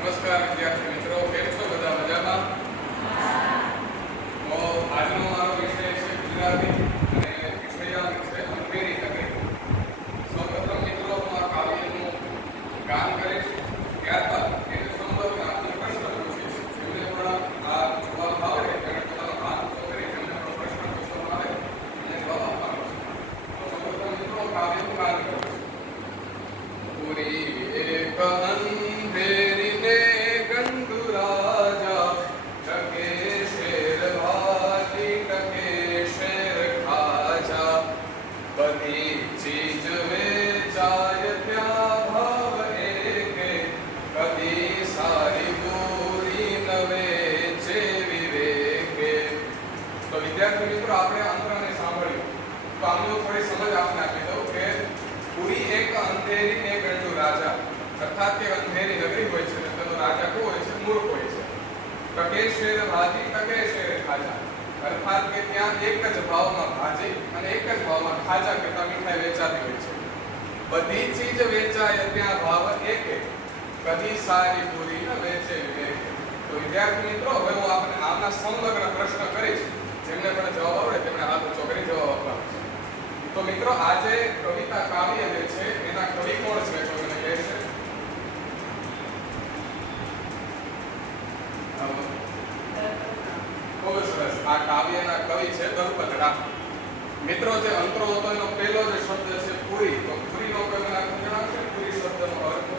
નમસ્કાર વિદ્યાર્થી મિત્રો, કેમ છો બધા? મજામાં? તો આજનો મારો વિષય છે ગુજરાતી અને વિષયાંક છે અંધેરી નગરી. સૌપ્રથમ મિત્રો હું આ કાવ્યનું ગાન કરીશ, ત્યારબાદ એને સંબંધના પ્રશ્ન પૂછીશ. જેમને પણ આ જવાબ આવડે તેને પોતાનો હાથ ઊંચો કરી જેમને પણ પ્રશ્ન પૂછવામાં આવે એને જવાબ આપવાનો છે. તો સૌપ્રથમ મિત્રો કાવ્યનું ગાન કરીશ. પૂરી એક અંધેરી ને ગંડુ રાજા, ટકે શેર ભાજી ટકે શેર ખાજા, બધી ચીજ વેચાય ત્યાં ભાવ એકે, કદી સારી બુરી ન વેચે વિવેકે. તો વિદ્યાર્થી મિત્રો આપણે અંતરને સાંભળ્યું તો આમનો થોડી સમજ આપને આપી દઉં કે પૂરી એક અંધેરી ને ગંડુ રાજા, અર્થાત કે અંધેરી નગરી હોય છે અને તેનો રાજા કોણ હોય છે? મૂર્ખ હોય છે. ટકે શેર ભાજી ટકે શેર ખાજા, અર્થાત કે ત્યાં એક જ ભાવમાં ભાજી અને એક જ ભાવમાં ખાજા કરતા મીઠાઈ વેચાતી હોય છે. બધી ચીજ વેચાય ત્યાં ભાવ એકે, કદી સારી પૂરી ન વેચે વિવેકે. તો વિદ્યાર્થી મિત્રો હવે હું આપને આના સમગ્ર પ્રશ્ન કરીશ. જેમને પણ જવાબ આવડે તેમણે હાથ ઊંચો કરી જવાબ આપવાનો છે. તો મિત્રો આજે કવિતા કાવ્ય જે છે એના કવિ કોણ છે તો મને કહેશે? ખૂબ સરસ. આ કાવ્યના કવિ છે દલપત રામ. મિત્રો જે અંતરો હતો એનો પહેલો જે શબ્દ છે પૂરી, તો પૂરીનો કોઈ મને અર્થ જણાવશે? પૂરી શબ્દનો અર્થ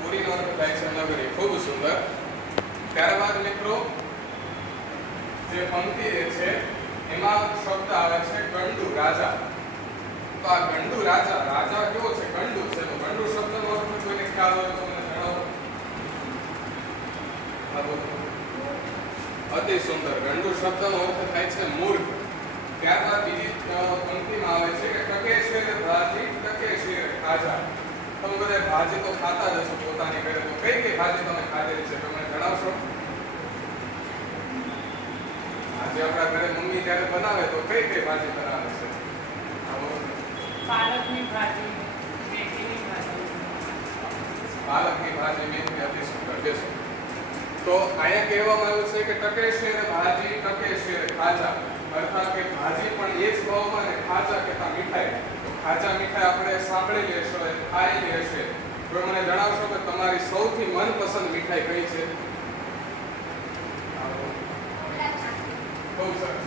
પૂરીનો અર્થ થાય છે નગરી. ખૂબ સુંદર. ત્યારબાદ મિત્રો જે પંક્તિ છે એમાં શબ્દ આવે છે ગંડુ રાજા. તો આ ગંડુ રાજા, રાજા કેવો છે? ગંડુ છે. તો ગંડુ શબ્દનો અર્થ કોઈને ખ્યાલ હોય તો મને જણાવો. અતિ સુંદર. ગંડુ શબ્દનો અર્થ થાય છે મૂર્ખ. ત્યારબાદ બીજી પંક્તિમાં આવે છે કે ટકે શેર ભાજી ટકે શેર ખાજા. તમે બધા ભાજી તો ખાતા જ હશો પોતાની ઘરે, તો કઈ કઈ ભાજી તમે ખાધેલી છે તમે જણાવશો? આજે આપણા ઘરે મમ્મી જ્યારે બનાવે તો કઈ કઈ ભાજી બનાવે છે? પાલકની ભાજી, મેથીની ભાજી. પાલકની ભાજી, મેથી. અતિ સુંદર. બેસો. તો અહીંયા કહેવામાં આવ્યું છે કે ટકે શેર ભાજી ટકે શેર ખાજા, અર્થાત કે ભાજી પણ એ જ ભાવમાં અને ખાજા કહેતા મીઠાઈ. તો ખાજા મીઠાઈ આપણે સાંભળેલી હશે, ખાયેલી હશે. તો મને જણાવશો કે તમારી સૌથી મનપસંદ મીઠાઈ કઈ છે? બહુ સરસ.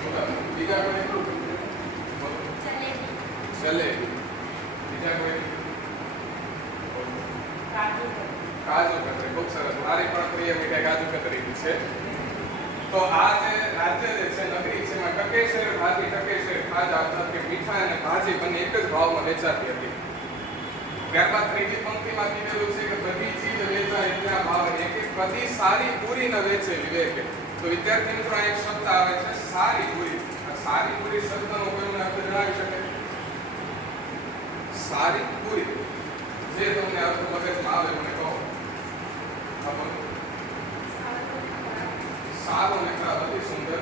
બીજા કોઈ? જલેબી. બીજા કોઈ? કાજુ કતરી. ખૂબ સરસ. મારી પણ પ્રિય મીઠાઈ કાજુ કતરી છે. તો આ જે રાજ્ય જે છે, નગરી છે, એમાં ટકે શેર ભાજી ટકે શેર ખાજા, અર્થાત કે મીઠાઈ અને ભાજી બંને એક જ ભાવમાં વેચાતી હતી. ત્યારબાદ ત્રીજી પંક્તિમાં કીધેલું છે કે બધી ચીજ વેચાય ત્યાં ભાવ એકે, કદી સારી પૂરી ન વેચે વિવેકે. તો વિદ્યાર્થી મિત્રો એક શબ્દ આવે છે સારી પૂરી. આ સારી પૂરી શબ્દનો કોઈ મને અર્થ જણાવી શકે? સારી પૂરી જે તમને અર્થ મગજમાં આવે મને કહો. સારો ને ખરાબ. અતિ સુંદર.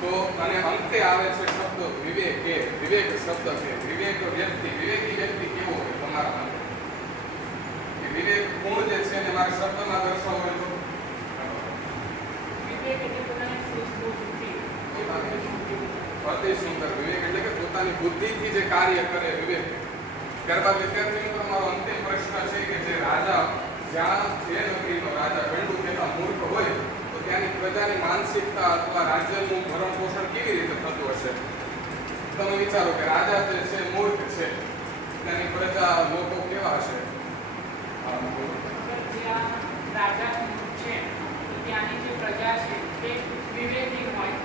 તો અને અંતે આવે છે શબ્દ વિવેકે. વિવેક શબ્દ છે. વિવેક વ્યક્તિ, વિવેકી વ્યક્તિ કેવો હોય તમારા માટે? કે વિવેક ગુણ જે છે એને મારા શબ્દમાં દર્શાવવો હોય તો અતિ સુંદર. વિવેક એટલે કે પોતાની બુદ્ધિથી જે કાર્ય કરે વિવેક. ત્યારબાદ વિદ્યાર્થી મિત્રો મારો અંતિમ પ્રશ્ન છે કે જે રાજા, જ્યાં જે નગરીનો રાજા ગંડુ કહેતા મૂર્ખ હોય તો ત્યાંની પ્રજાની માનસિકતા અથવા રાજ્યનું ભરણ પોષણ કેવી રીતે થતું હશે? તમે વિચારો કે રાજા જે છે મૂર્ખ છે, ત્યાંની પ્રજા લોકો કેવા હશે? રાજા છે ત્યાંની જે પ્રજા છે તે વિવેકી હોય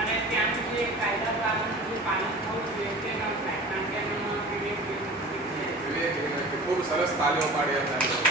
અને ત્યાંનું જે કાયદા કાનૂનનું જે પાલન થવું જોઈએ તે ન થાય, કારણ કે એમાં વિવેક. ખૂબ સરસ. તાલીઓ પાડી હતા.